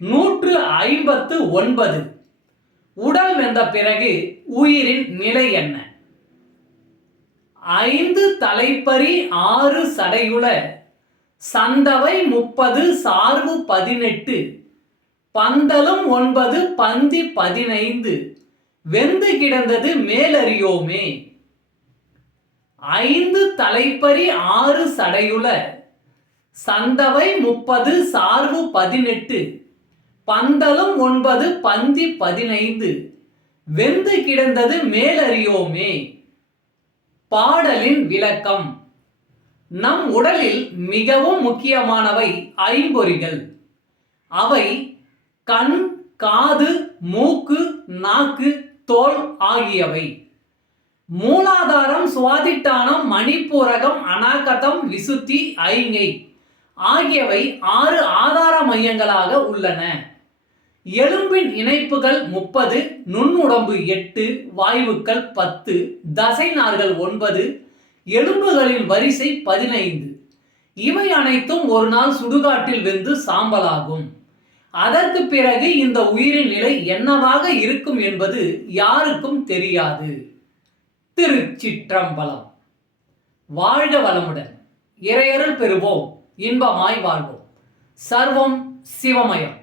நூற்று ஐம்பத்து ஒன்பது. உடல் வெந்த பிறகு உயிரின் நிலை என்ன? ஐந்து தலைப்பரி ஆறு சடையுள சந்தவை முப்பது சார்பு பதினெட்டு பந்தலும் ஒன்பது பந்தி பதினைந்து வெந்து கிடந்தது மேலறியோமே. ஐந்து தலைப்பரி ஆறு சடையுள சந்தவை முப்பது சார்பு பதினெட்டு பந்தலும் ஒன்பது பந்தி பதினைந்து. வெந்து கிடந்தது மேலறியோமே. பாடலின் விளக்கம். நம் உடலில் மிகவும் முக்கியமானவை ஐம்பொறிகள். அவை கண் காது மூக்கு நாக்கு தோல் ஆகியவை. மூலாதாரம் சுவாதிட்டானம் மணிப்பூரகம் அனாகதம் விசுத்தி ஐங்கை ஆகியவை ஆறு ஆதார மையங்களாக உள்ளன. எலும்பின் இணைப்புகள் முப்பது நுண்ணுடம்பு எட்டு வாயுக்கள் பத்து தசைநார்கள் ஒன்பது எலும்புகளின் வரிசை பதினைந்து. இவை அனைத்தும் ஒரு நாள் சுடுகாட்டில் வெந்து சாம்பலாகும். அதற்கு பிறகு இந்த உயிரின் நிலை என்னவாக இருக்கும் என்பது யாருக்கும் தெரியாது. திருச்சிற்றம்பலம். வாழ்க வளமுடன். இறையருள் பெறுவோம். இன்பமாய் வாழ்வோம். சர்வம் சிவமயம்.